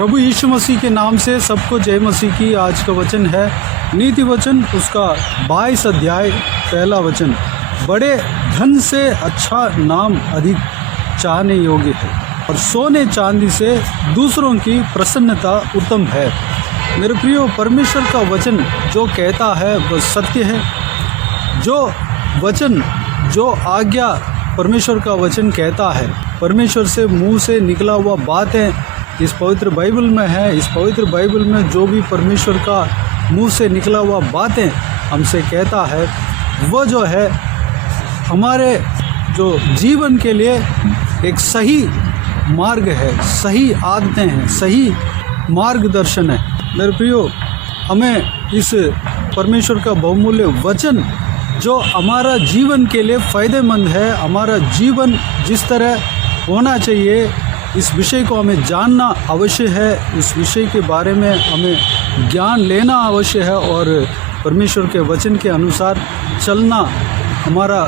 प्रभु यीशु मसीह के नाम से सबको जय मसीह की। आज का वचन है नीति वचन, उसका 22 अध्याय पहला वचन। बड़े धन से अच्छा नाम अधिक चाहने योग्य है और सोने चांदी से दूसरों की प्रसन्नता उत्तम है। मेरे प्रियो, परमेश्वर का वचन जो कहता है वह सत्य है। जो आज्ञा परमेश्वर का वचन कहता है, परमेश्वर से मुंह से निकला हुआ बातें इस पवित्र बाइबल में है। इस पवित्र बाइबल में जो भी परमेश्वर का मुंह से निकला हुआ बातें हमसे कहता है, वह जो है हमारे जो जीवन के लिए एक सही मार्ग है, सही आदतें हैं, सही मार्गदर्शन है। मेरे प्रियो, हमें इस परमेश्वर का बहुमूल्य वचन जो हमारा जीवन के लिए फ़ायदेमंद है, हमारा जीवन जिस तरह होना चाहिए, इस विषय को हमें जानना अवश्य है। इस विषय के बारे में हमें ज्ञान लेना अवश्य है और परमेश्वर के वचन के अनुसार चलना हमारा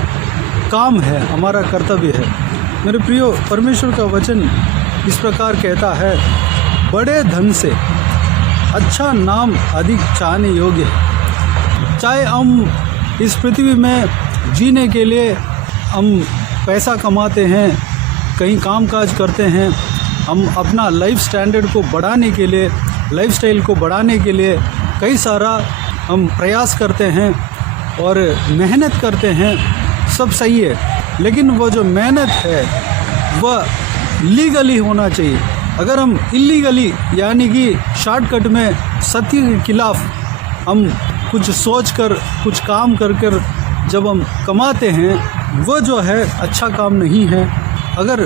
काम है, हमारा कर्तव्य है। मेरे प्रियो, परमेश्वर का वचन इस प्रकार कहता है, बड़े धन से अच्छा नाम अधिक चाहने योग्य है। चाहे हम इस पृथ्वी में जीने के लिए हम पैसा कमाते हैं, कहीं कामकाज करते हैं, हम अपना लाइफ स्टैंडर्ड को बढ़ाने के लिए, लाइफस्टाइल को बढ़ाने के लिए कई सारा हम प्रयास करते हैं और मेहनत करते हैं, सब सही है। लेकिन वो जो मेहनत है वह लीगली होना चाहिए। अगर हम इलीगली यानी कि शॉर्टकट में सत्य के खिलाफ हम कुछ सोचकर, कुछ काम कर जब हम कमाते हैं, वह जो है अच्छा काम नहीं है। अगर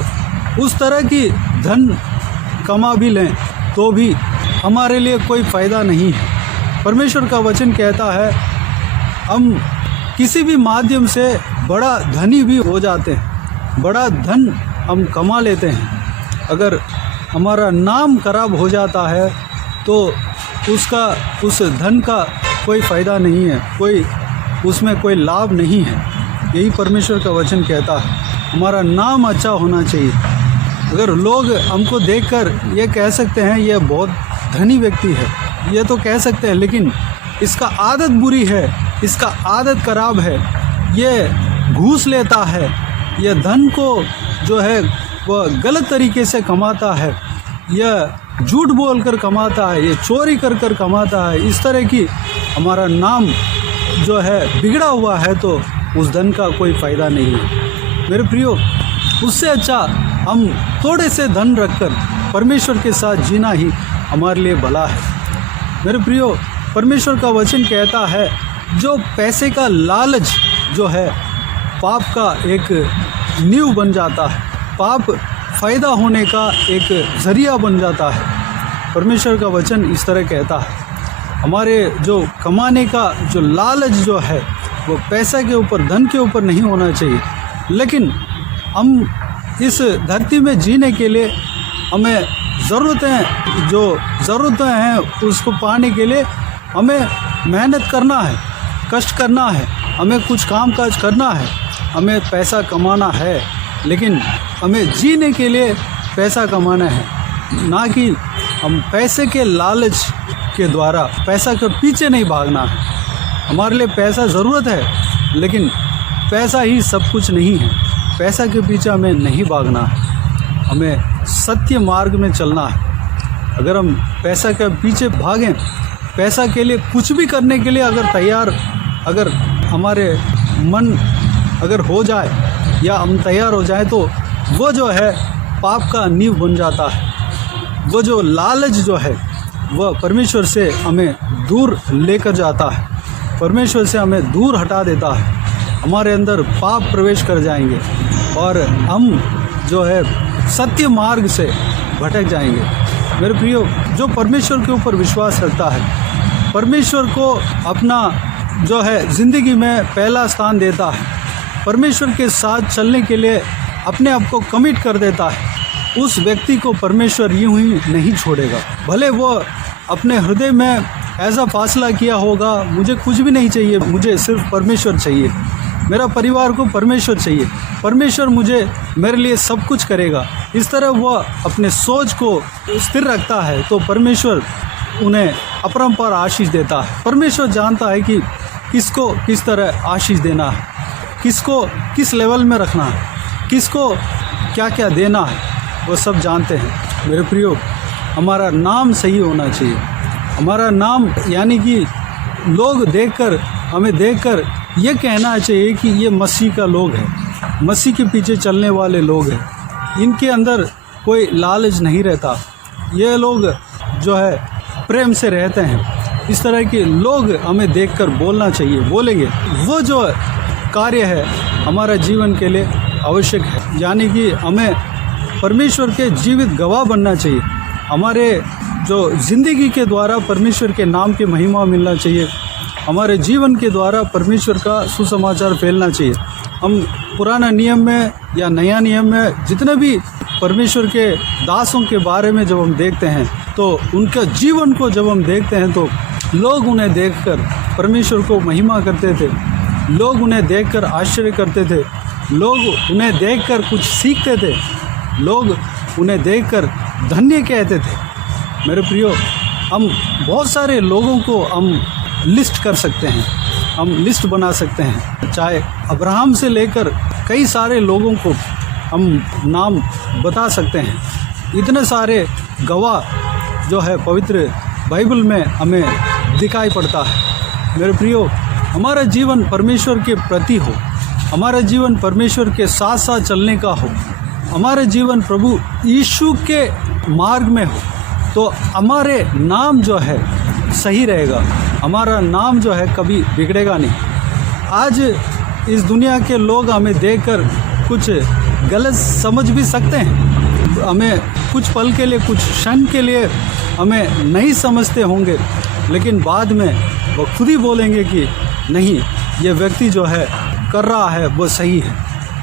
उस तरह की धन कमा भी लें तो भी हमारे लिए कोई फ़ायदा नहीं है। परमेश्वर का वचन कहता है, हम किसी भी माध्यम से बड़ा धनी भी हो जाते हैं, बड़ा धन हम कमा लेते हैं। अगर हमारा नाम खराब हो जाता है तो उस धन का कोई फ़ायदा नहीं है, उसमें कोई लाभ नहीं है। यही परमेश्वर का वचन कहता है, हमारा नाम अच्छा होना चाहिए। अगर लोग हमको देखकर ये कह सकते हैं ये बहुत धनी व्यक्ति है, ये तो कह सकते हैं, लेकिन इसका आदत बुरी है, इसका आदत खराब है, ये घूस लेता है, ये धन को जो है वह गलत तरीके से कमाता है, यह झूठ बोलकर कमाता है, ये चोरी कर कमाता है। इस तरह की हमारा नाम जो है बिगड़ा हुआ है तो उस धन का कोई फ़ायदा नहीं है। मेरे प्रियो, उससे अच्छा हम थोड़े से धन रखकर परमेश्वर के साथ जीना ही हमारे लिए भला है। मेरे प्रियो, परमेश्वर का वचन कहता है, जो पैसे का लालच जो है पाप का एक नींव बन जाता है, पाप फ़ायदा होने का एक ज़रिया बन जाता है। परमेश्वर का वचन इस तरह कहता है, हमारे जो कमाने का जो लालच जो है वो पैसा के ऊपर, धन के ऊपर नहीं होना चाहिए। लेकिन हम इस धरती में जीने के लिए हमें ज़रूरतें हैं, उसको पाने के लिए हमें मेहनत करना है, कष्ट करना है, हमें कुछ कामकाज करना है, हमें पैसा कमाना है। लेकिन हमें जीने के लिए पैसा कमाना है, ना कि हम पैसे के लालच के द्वारा पैसा के पीछे नहीं भागना है। हमारे लिए पैसा ज़रूरत है, लेकिन पैसा ही सब कुछ नहीं है। पैसा के पीछे हमें नहीं भागना है, हमें सत्य मार्ग में चलना है। अगर हम पैसा के पीछे भागें, पैसा के लिए कुछ भी करने के लिए अगर हमारे मन अगर हो जाए या हम तैयार हो जाए, तो वो जो है पाप का नींव बन जाता है। वो जो लालच जो है वह परमेश्वर से हमें दूर लेकर जाता है, परमेश्वर से हमें दूर हटा देता है। हमारे अंदर पाप प्रवेश कर जाएंगे और हम जो है सत्य मार्ग से भटक जाएंगे। मेरे प्रियो, जो परमेश्वर के ऊपर विश्वास रखता है, परमेश्वर को अपना जो है ज़िंदगी में पहला स्थान देता है, परमेश्वर के साथ चलने के लिए अपने आप को कमिट कर देता है, उस व्यक्ति को परमेश्वर यूं ही नहीं छोड़ेगा। भले वो अपने हृदय में ऐसा फासला किया होगा, मुझे कुछ भी नहीं चाहिए, मुझे सिर्फ परमेश्वर चाहिए, मेरा परिवार को परमेश्वर चाहिए, परमेश्वर मुझे मेरे लिए सब कुछ करेगा, इस तरह वह अपने सोच को स्थिर रखता है तो परमेश्वर उन्हें अपरंपार आशीष देता है। परमेश्वर जानता है कि किसको किस तरह आशीष देना है, किसको किस लेवल में रखना है, किसको क्या क्या देना है, वो सब जानते हैं। मेरे प्रियो, हमारा नाम सही होना चाहिए। हमारा नाम यानी कि लोग देखकर, हमें देखकर ये कहना चाहिए कि ये मसीह का लोग है, मसीह के पीछे चलने वाले लोग हैं, इनके अंदर कोई लालच नहीं रहता, ये लोग जो है प्रेम से रहते हैं। इस तरह के लोग हमें देखकर बोलना चाहिए, बोलेंगे। वो जो कार्य है हमारा जीवन के लिए आवश्यक है, यानी कि हमें परमेश्वर के जीवित गवाह बनना चाहिए। हमारे जो ज़िंदगी के द्वारा परमेश्वर के नाम की महिमा मिलना चाहिए, हमारे जीवन के द्वारा परमेश्वर का सुसमाचार फैलना चाहिए। हम पुराना नियम में या नया नियम में जितने भी परमेश्वर के दासों के बारे में जब हम देखते हैं तो उनका जीवन को जब हम देखते हैं तो लोग उन्हें देखकर परमेश्वर को महिमा करते थे, लोग उन्हें देखकर आश्चर्य करते थे, लोग उन्हें देखकर कुछ सीखते थे, लोग उन्हें देखकर धन्य कहते थे। मेरे प्रियो, हम बहुत सारे लोगों को हम लिस्ट कर सकते हैं, हम लिस्ट बना सकते हैं, चाहे अब्राहम से लेकर कई सारे लोगों को हम नाम बता सकते हैं। इतने सारे गवाह जो है पवित्र बाइबल में हमें दिखाई पड़ता है। मेरे प्रियो, हमारा जीवन परमेश्वर के प्रति हो, हमारा जीवन परमेश्वर के साथ साथ चलने का हो, हमारा जीवन प्रभु यीशु के मार्ग में हो, तो हमारे नाम जो है सही रहेगा, हमारा नाम जो है कभी बिगड़ेगा नहीं। आज इस दुनिया के लोग हमें देखकर कुछ गलत समझ भी सकते हैं, हमें कुछ पल के लिए, कुछ क्षण के लिए हमें नहीं समझते होंगे, लेकिन बाद में वो खुद ही बोलेंगे कि नहीं, ये व्यक्ति जो है कर रहा है वो सही है,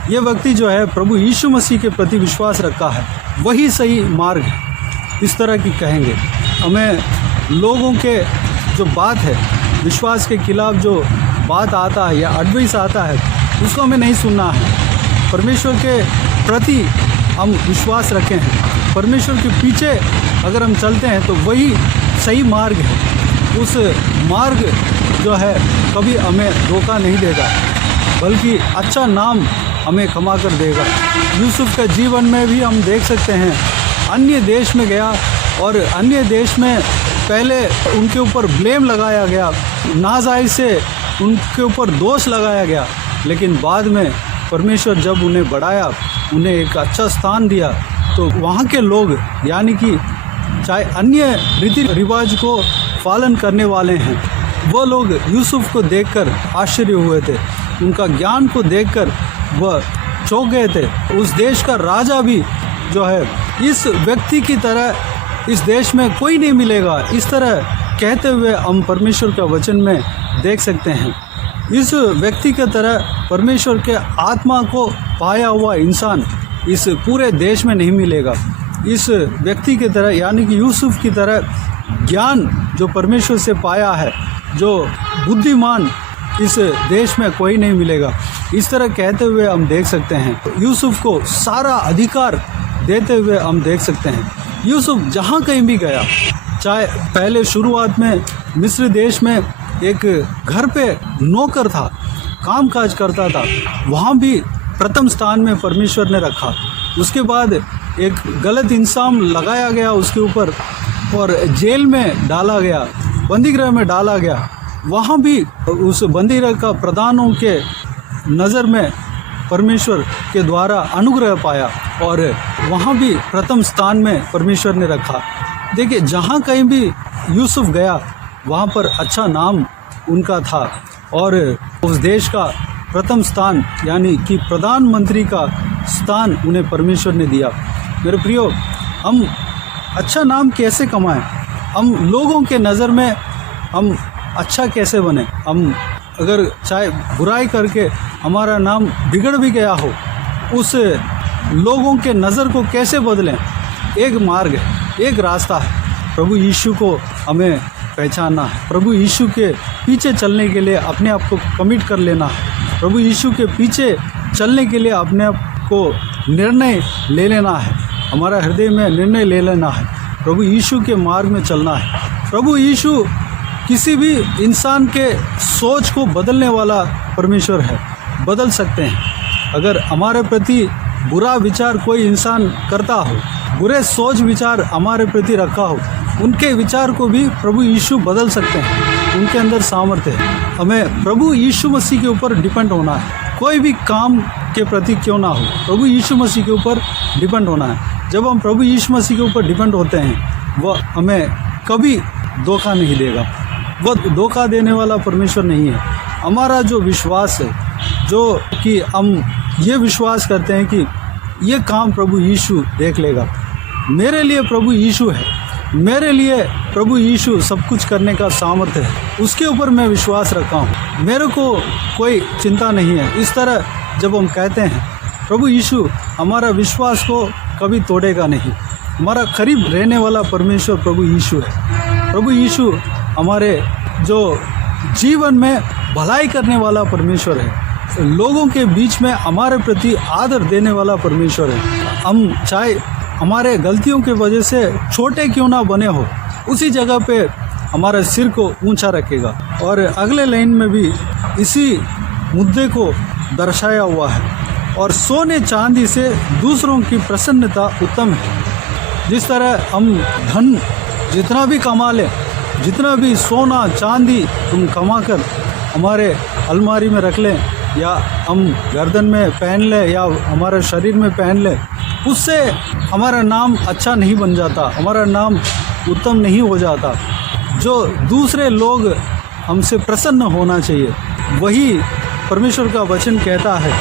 ये व्यक्ति जो है प्रभु यीशु मसीह के प्रति विश्वास रखा है, वही सही मार्ग है। इस तरह की कहेंगे। हमें लोगों के जो बात है, विश्वास के खिलाफ जो बात आता है या एडवाइस आता है, उसको हमें नहीं सुनना है। परमेश्वर के प्रति हम विश्वास रखें हैं, परमेश्वर के पीछे अगर हम चलते हैं तो वही सही मार्ग है। उस मार्ग जो है कभी हमें धोखा नहीं देगा, बल्कि अच्छा नाम हमें कमा कर देगा। यूसुफ का जीवन में भी हम देख सकते हैं, अन्य देश में गया और अन्य देश में पहले उनके ऊपर ब्लेम लगाया गया, नाजायज़ से उनके ऊपर दोष लगाया गया, लेकिन बाद में परमेश्वर जब उन्हें बढ़ाया, उन्हें एक अच्छा स्थान दिया, तो वहाँ के लोग यानी कि चाहे अन्य रीति रिवाज को पालन करने वाले हैं, वो लोग यूसुफ को देखकर आश्चर्य हुए थे, उनका ज्ञान को देखकर वह चौंक गए थे। उस देश का राजा भी जो है, इस व्यक्ति की तरह इस देश में कोई नहीं मिलेगा, इस तरह कहते हुए हम परमेश्वर का वचन में देख सकते हैं। इस व्यक्ति की तरह परमेश्वर के आत्मा को पाया हुआ इंसान इस पूरे देश में नहीं मिलेगा। इस व्यक्ति की तरह यानी कि यूसुफ की तरह ज्ञान जो परमेश्वर से पाया है, जो बुद्धिमान इस देश में कोई नहीं मिलेगा। इस तरह कहते हुए हम देख सकते हैं, यूसुफ को सारा अधिकार देते हुए हम देख सकते हैं। यूसुफ जहाँ कहीं भी गया, चाहे पहले शुरुआत में मिस्र देश में एक घर पे नौकर था, काम काज करता था, वहाँ भी प्रथम स्थान में परमेश्वर ने रखा। उसके बाद एक गलत इंसान लगाया गया उसके ऊपर और जेल में डाला गया, बंदीगृह में डाला गया, वहाँ भी उस बंदीगृह का प्रधानों के नज़र में परमेश्वर के द्वारा अनुग्रह पाया और वहाँ भी प्रथम स्थान में परमेश्वर ने रखा। देखिए, जहाँ कहीं भी यूसुफ गया वहाँ पर अच्छा नाम उनका था और उस देश का प्रथम स्थान यानी कि प्रधानमंत्री का स्थान उन्हें परमेश्वर ने दिया। मेरे प्रियो, हम अच्छा नाम कैसे कमाएं? हम लोगों के नज़र में हम अच्छा कैसे बने? हम अगर चाहे बुराई करके हमारा नाम बिगड़ भी गया हो, उस लोगों के नज़र को कैसे बदलें? एक मार्ग है, एक रास्ता है, प्रभु यीशु को हमें पहचानना है, प्रभु यीशु के पीछे चलने के लिए अपने आप को कमिट कर लेना है। प्रभु यीशु के पीछे चलने के लिए अपने आप को निर्णय ले लेना है, हमारा हृदय में निर्णय ले लेना है, प्रभु यीशु के मार्ग में चलना है। प्रभु यीशु किसी भी इंसान के सोच को बदलने वाला परमेश्वर है, बदल सकते हैं। अगर हमारे प्रति बुरा विचार कोई इंसान करता हो, बुरे सोच विचार हमारे प्रति रखा हो, उनके विचार को भी प्रभु यीशु बदल सकते हैं, उनके अंदर सामर्थ्य है। हमें प्रभु यीशु मसीह के ऊपर डिपेंड होना है, कोई भी काम के प्रति क्यों ना हो, प्रभु यीशु मसीह के ऊपर डिपेंड होना है। जब हम प्रभु यीशु मसीह के ऊपर डिपेंड होते हैं, वह हमें कभी धोखा नहीं देगा, वह धोखा देने वाला परमेश्वर नहीं है। हमारा जो विश्वास है, जो कि हम ये विश्वास करते हैं कि ये काम प्रभु यीशु देख लेगा, मेरे लिए प्रभु यीशु है, मेरे लिए प्रभु यीशु सब कुछ करने का सामर्थ्य है, उसके ऊपर मैं विश्वास रखा हूँ, मेरे को कोई चिंता नहीं है। इस तरह जब हम कहते हैं, प्रभु यीशु हमारा विश्वास को कभी तोड़ेगा नहीं। हमारा करीब रहने वाला परमेश्वर प्रभु यीशु है। प्रभु यीशु हमारे जो जीवन में भलाई करने वाला परमेश्वर है, लोगों के बीच में हमारे प्रति आदर देने वाला परमेश्वर है। हम चाहे हमारे गलतियों के वजह से छोटे क्यों ना बने हो, उसी जगह पे हमारे सिर को ऊंचा रखेगा। और अगले लाइन में भी इसी मुद्दे को दर्शाया हुआ है। और सोने चांदी से दूसरों की प्रसन्नता उत्तम है। जिस तरह हम धन जितना भी कमा लें, जितना भी सोना चांदी तुम कमा कर हमारे अलमारी में रख लें, या हम गर्दन में पहन लें, या हमारे शरीर में पहन लें, उससे हमारा नाम अच्छा नहीं बन जाता, हमारा नाम उत्तम नहीं हो जाता। जो दूसरे लोग हमसे प्रसन्न होना चाहिए, वही परमेश्वर का वचन कहता है,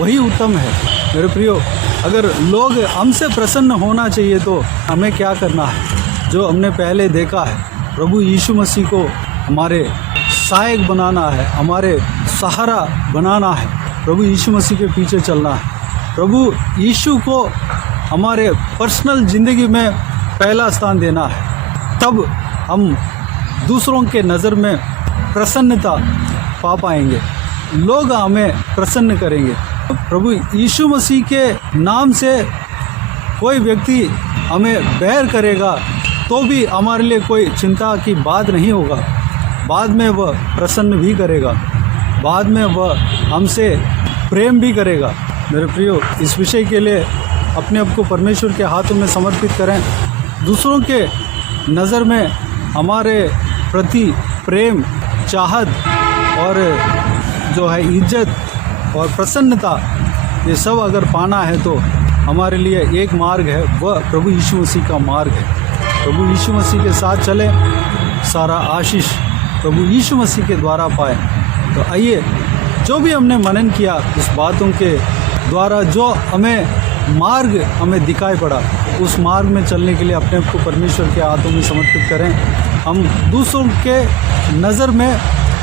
वही उत्तम है। मेरे प्रियो, अगर लोग हमसे प्रसन्न होना चाहिए तो हमें क्या करना है? जो हमने पहले देखा है, प्रभु यीशु मसीह को हमारे सहायक बनाना है, हमारे सहारा बनाना है, प्रभु यीशु मसीह के पीछे चलना है, प्रभु यीशु को हमारे पर्सनल ज़िंदगी में पहला स्थान देना है। तब हम दूसरों के नज़र में प्रसन्नता पा पाएंगे, लोग हमें प्रसन्न करेंगे। प्रभु यीशु मसीह के नाम से कोई व्यक्ति हमें बैर करेगा तो भी हमारे लिए कोई चिंता की बात नहीं होगा। बाद में वह प्रसन्न भी करेगा, बाद में वह हमसे प्रेम भी करेगा। मेरे प्रियो, इस विषय के लिए अपने आप को परमेश्वर के हाथों में समर्पित करें। दूसरों के नज़र में हमारे प्रति प्रेम, चाहत और जो है इज्जत और प्रसन्नता, ये सब अगर पाना है तो हमारे लिए एक मार्ग है, वह प्रभु यीशु मसीह का मार्ग है। प्रभु यीशु मसीह के साथ चले, सारा आशीष प्रभु यीशु मसीह के द्वारा पाए। तो आइए, जो भी हमने मनन किया, उस बातों के द्वारा जो हमें मार्ग हमें दिखाई पड़ा, उस मार्ग में चलने के लिए अपने आप को परमेश्वर के हाथों में समर्पित करें। हम दूसरों के नज़र में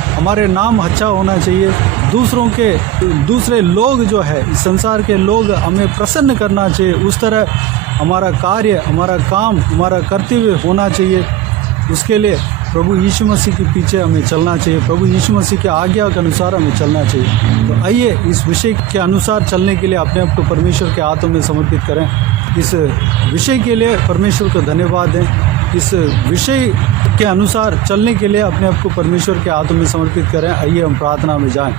हमारे नाम अच्छा होना चाहिए, दूसरे लोग जो है, इस संसार के लोग हमें प्रसन्न करना चाहिए, उस तरह हमारा कार्य, हमारा काम, हमारा कर्तव्य होना चाहिए। उसके लिए प्रभु यीशु मसीह के पीछे हमें चलना चाहिए, प्रभु यीशु मसीह के आज्ञा के अनुसार हमें चलना चाहिए। तो आइए, इस विषय के अनुसार चलने के लिए अपने आप को परमेश्वर के हाथों में समर्पित करें। इस विषय के लिए परमेश्वर को धन्यवाद दें। इस विषय के अनुसार चलने के लिए अपने आप को परमेश्वर के हाथों में समर्पित करें। आइए हम प्रार्थना में जाएं।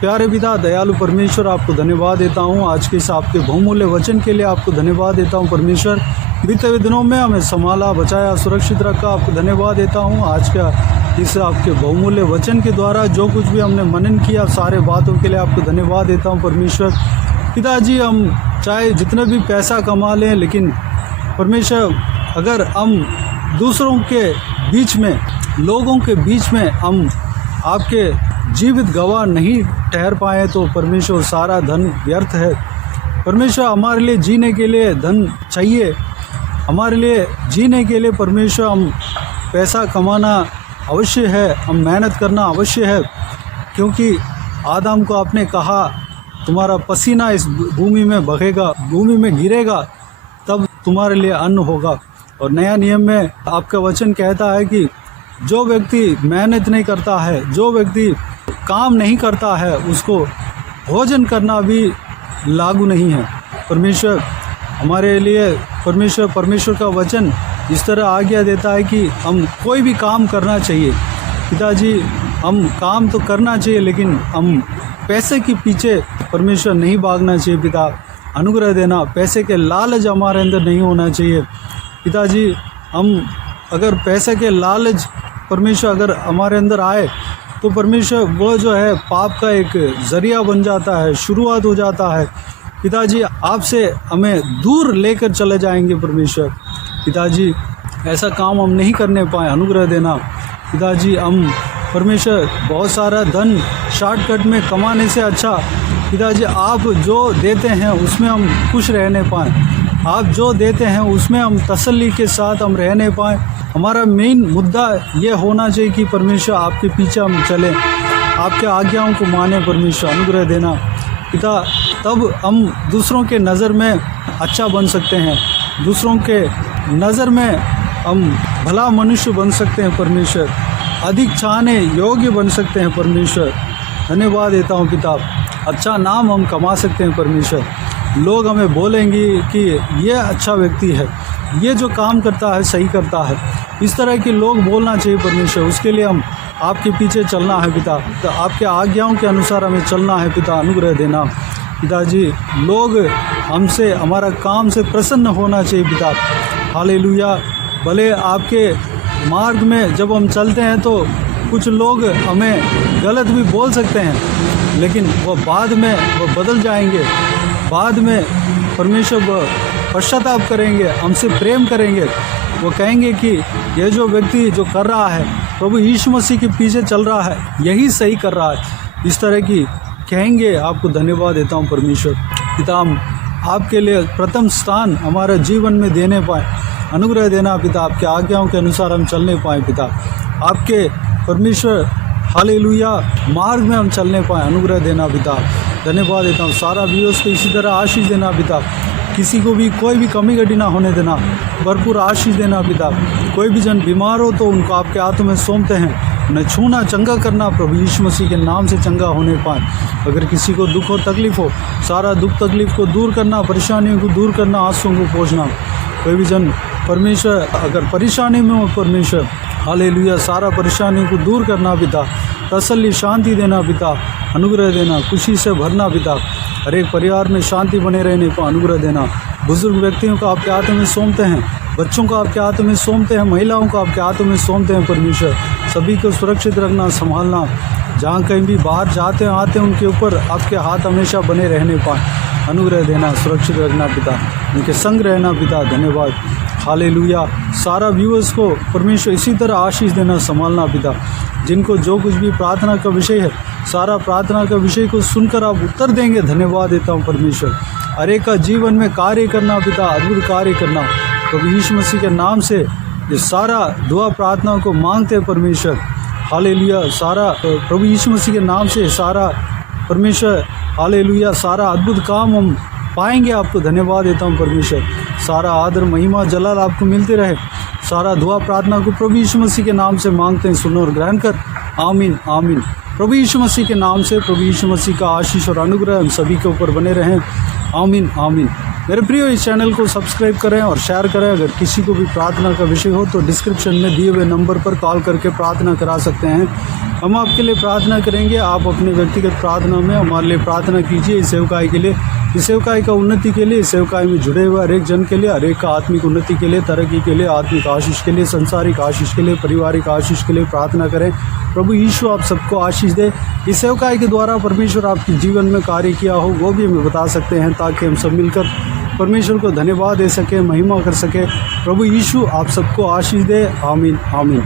प्यारे पिता, दयालु परमेश्वर, आपको धन्यवाद देता हूँ आज के इस आपके बहुमूल्य वचन के लिए। आपको धन्यवाद देता हूँ परमेश्वर, बीते हुए दिनों में हमें संभाला, बचाया, सुरक्षित रखा। आपको धन्यवाद देता हूँ आज का इस आपके बहुमूल्य वचन के द्वारा जो कुछ भी हमने मनन किया, सारे बातों के लिए आपको धन्यवाद देता हूँ परमेश्वर। पिताजी, हम चाहे जितना भी पैसा कमा लें, लेकिन परमेश्वर अगर हम दूसरों के बीच में, लोगों के बीच में हम आपके जीवित गवाह नहीं ठहर पाए तो परमेश्वर सारा धन व्यर्थ है। परमेश्वर, हमारे लिए जीने के लिए धन चाहिए, हमारे लिए जीने के लिए परमेश्वर हम पैसा कमाना अवश्य है, हम मेहनत करना अवश्य है, क्योंकि आदम को आपने कहा तुम्हारा पसीना इस भूमि में बहेगा, भूमि में गिरेगा, तब तुम्हारे लिए अन्न होगा। और नया नियम में आपका वचन कहता है कि जो व्यक्ति मेहनत नहीं करता है, जो व्यक्ति काम नहीं करता है उसको भोजन करना भी लागू नहीं है। परमेश्वर हमारे लिए परमेश्वर का वचन इस तरह आज्ञा देता है कि हम कोई भी काम करना चाहिए। पिताजी, हम काम तो करना चाहिए, लेकिन हम पैसे के पीछे परमेश्वर नहीं भागना चाहिए। पिता, अनुग्रह देना, पैसे के लालच हमारे अंदर नहीं होना चाहिए। पिताजी, हम अगर पैसे के लालच परमेश्वर अगर हमारे अंदर आए तो परमेश्वर वो जो है पाप का एक ज़रिया बन जाता है, शुरुआत हो जाता है। पिताजी, आपसे हमें दूर लेकर चले जाएंगे परमेश्वर। पिताजी, ऐसा काम हम नहीं करने पाए, अनुग्रह देना। पिताजी, हम परमेश्वर बहुत सारा धन शॉर्टकट में कमाने से अच्छा पिताजी आप जो देते हैं उसमें हम खुश रहने पाएँ, आप जो देते हैं उसमें हम तसल्ली के साथ हम रहने पाएँ। हमारा मेन मुद्दा ये होना चाहिए कि परमेश्वर आपके पीछे हम चलें, आपके आज्ञाओं को माने। परमेश्वर अनुग्रह देना पिता, तब हम दूसरों के नज़र में अच्छा बन सकते हैं, दूसरों के नज़र में हम भला मनुष्य बन सकते हैं। परमेश्वर अधिक चाहने योग्य बन सकते हैं। परमेश्वर धन्यवाद देता हूँ पिता, अच्छा नाम हम कमा सकते हैं। परमेश्वर लोग हमें बोलेंगे कि ये अच्छा व्यक्ति है, ये जो काम करता है सही करता है, इस तरह के लोग बोलना चाहिए। परमेश्वर उसके लिए हम आपके पीछे चलना है पिता, तो आपके आज्ञाओं के अनुसार हमें चलना है पिता, अनुग्रह देना। पिताजी, लोग हमसे हमारा काम से प्रसन्न होना चाहिए पिता। हालेलुया। भले आपके मार्ग में जब हम चलते हैं तो कुछ लोग हमें गलत भी बोल सकते हैं, लेकिन वो बाद में वो बदल जाएंगे, बाद में परमेश्वर पश्चाताप करेंगे, हमसे प्रेम करेंगे। वो कहेंगे कि ये जो व्यक्ति जो कर रहा है प्रभु यीशु मसीह के पीछे चल रहा है, यही सही कर रहा है, इस तरह की कहेंगे। आपको धन्यवाद देता हूँ परमेश्वर पिता, हम आपके लिए प्रथम स्थान हमारे जीवन में देने पाएँ, अनुग्रह देना पिता। आपके आज्ञाओं के अनुसार हम चलने पाएँ पिता, आपके परमेश्वर हालेलुया मार्ग में हम चलने पाएँ, अनुग्रह देना पिता। धन्यवाद देता हूँ। सारा व्यूअर्स को इसी तरह आशीष देना पिता, किसी को भी कोई भी कमी घटी ना होने देना, भरपूर आशीष देना पिता। कोई भी जन बीमार हो तो उनको आपके हाथों में सौंपते हैं, उन्हें छूना, चंगा करना प्रभु यीशु मसीह के नाम से चंगा होने पाए। अगर किसी को दुख हो तकलीफ़ हो, सारा दुख तकलीफ़ को दूर करना, परेशानियों को दूर करना, आंसुओं को पोंछना। कोई भी जन परमेश्वर अगर परेशानी में हो परमेश्वर हालेलुया, सारा परेशानियों को दूर करना पिता, तसल्ली शांति देना पिता, अनुग्रह देना, खुशी से भरना पिता। हर एक परिवार में शांति बने रहने को अनुग्रह देना। बुजुर्ग व्यक्तियों को आपके हाथों में सौंपते हैं, बच्चों को आपके हाथों में सौंपते हैं, महिलाओं को आपके हाथों में सौंपते हैं परमेश्वर। सभी को सुरक्षित रखना, संभालना, जहाँ कहीं भी बाहर जाते हैं आते हैं उनके ऊपर आपके हाथ हमेशा बने रहने पाए, अनुग्रह देना, सुरक्षित रखना पिता, उनके संग रहना पिता। धन्यवाद हालेलुया। सारा व्यूअर्स को परमेश्वर इसी तरह आशीष देना, संभालना पिता। जिनको जो कुछ भी प्रार्थना का विषय है, सारा प्रार्थना का विषय को सुनकर आप उत्तर देंगे। धन्यवाद देता हूँ परमेश्वर। हर एक का जीवन में कार्य करना पिता, अद्भुत कार्य करना प्रभु यीशु मसीह के नाम से। ये सारा दुआ प्रार्थना को मांगते हैं परमेश्वर हालेलुया। सारा प्रभु यीशु मसीह के नाम से सारा परमेश्वर हालेलुया, सारा अद्भुत काम हम पाएंगे। आपको धन्यवाद देता हूँ परमेश्वर। सारा आदर महिमा जलाल आपको मिलते रहे। सारा दुआ प्रार्थना को प्रभु यीशु मसीह के नाम से मांगते हैं, सुनो और ग्रहण कर। आमीन आमीन। प्रभु यीशु मसीह के नाम से प्रभु यीशु मसीह का आशीष और अनुग्रह हम सभी के ऊपर बने रहें। आमीन आमीन। मेरे प्रियो, इस चैनल को सब्सक्राइब करें और शेयर करें। अगर किसी को भी प्रार्थना का विषय हो तो डिस्क्रिप्शन में दिए हुए नंबर पर कॉल करके प्रार्थना करा सकते हैं। हम आपके लिए प्रार्थना करेंगे। आप अपने व्यक्तिगत प्रार्थना में हमारे लिए प्रार्थना कीजिए। इस सेवकाई के लिए, इस सेवकाई का उन्नति के लिए, इस सेवकाई में जुड़े हुए हर एक जन के लिए, हर एक का आत्मिक उन्नति के लिए, तरक्की के लिए, आत्मिक आशीष के लिए, संसारिक आशीष के लिए, पारिवारिक आशीष के लिए प्रार्थना करें। प्रभु यीशु आप सबको आशीष दे। इस सेवकाई के द्वारा परमेश्वर आपके जीवन में कार्य किया हो वो भी हमें बता सकते हैं, ताकि हम सब मिलकर परमेश्वर को धन्यवाद दे सके, महिमा कर सके। प्रभु यीशु आप सबको आशीष दे। आमीन आमीन।